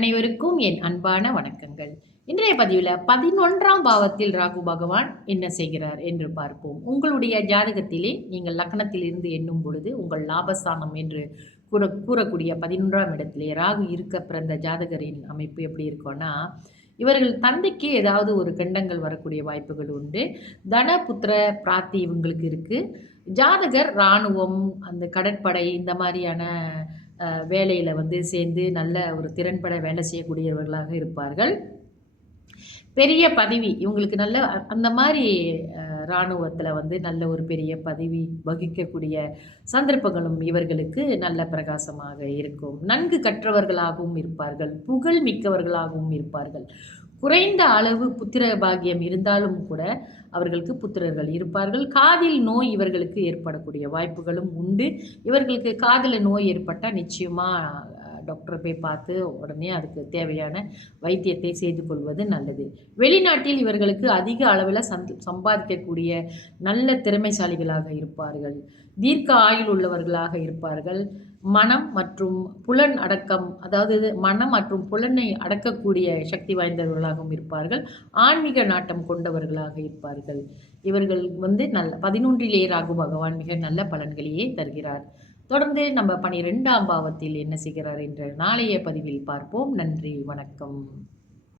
அனைவருக்கும் என் அன்பான வணக்கங்கள். இன்றைய பதிவில் 11ஆம் பாவத்தில் ராகு பகவான் என்ன செய்கிறார் என்று பார்ப்போம். உங்களுடைய ஜாதகத்திலே நீங்கள் லக்னத்தில் இருந்து எண்ணும் பொழுது உங்கள் லாபஸ்தானம் என்று கூறக்கூடிய 11ஆம் இடத்திலே ராகு இருக்க பிறந்த ஜாதகரின் அமைப்பு எப்படி இருக்கும்னா, இவர்கள் தந்தைக்கு ஏதாவது ஒரு கண்டங்கள் வரக்கூடிய வாய்ப்புகள் உண்டு. தன புத்திர பிராப்தி இவங்களுக்கு இருக்குது. ஜாதகர் இராணுவம், அந்த கடற்படை இந்த மாதிரியான வேலையில் சேர்ந்து நல்ல ஒரு திறன்பட வேலை செய்யக்கூடியவர்களாக இருப்பார்கள். பெரிய பதவி இவங்களுக்கு நல்ல அந்த மாதிரி இராணுவத்தில் நல்ல ஒரு பெரிய பதவி வகிக்கக்கூடிய சந்தர்ப்பங்களும் இவர்களுக்கு நல்ல பிரகாசமாக இருக்கும். நன்கு கற்றவர்களாகவும் இருப்பார்கள், புகழ் மிக்கவர்களாகவும் இருப்பார்கள். குறைந்த அளவு புத்திர பாக்கியம் இருந்தாலும் கூட அவர்களுக்கு புத்திரர்கள் இருப்பார்கள். காதில் நோய் இவர்களுக்கு ஏற்படக்கூடிய வாய்ப்புகளும் உண்டு. இவர்களுக்கு காதில் நோய் ஏற்பட்டால் நிச்சயமாக டாக்டரை போய் பார்த்து உடனே அதுக்கு தேவையான வைத்தியத்தை செய்து கொள்வது நல்லது. வெளிநாட்டில் இவர்களுக்கு அதிக அளவில் சம்பாதிக்கக்கூடிய நல்ல திறமைசாலிகளாக இருப்பார்கள். தீர்க்க ஆயுள் உள்ளவர்களாக இருப்பார்கள். மனம் மற்றும் புலன் அடக்கம், அதாவது மனம் மற்றும் புலனை அடக்கக்கூடிய சக்தி வாய்ந்தவர்களாகவும் இருப்பார்கள். ஆன்மீக நாட்டம் கொண்டவர்களாக இருப்பார்கள். இவர்கள் நல்ல 11 ராகு பகவான் மிக நல்ல பலன்களையே தருகிறார். தொடர்ந்து நம்ம 12ஆம் பாவத்தில் என்ன செய்கிறார் என்ற நாளைய பதிவில் பார்ப்போம். நன்றி, வணக்கம்.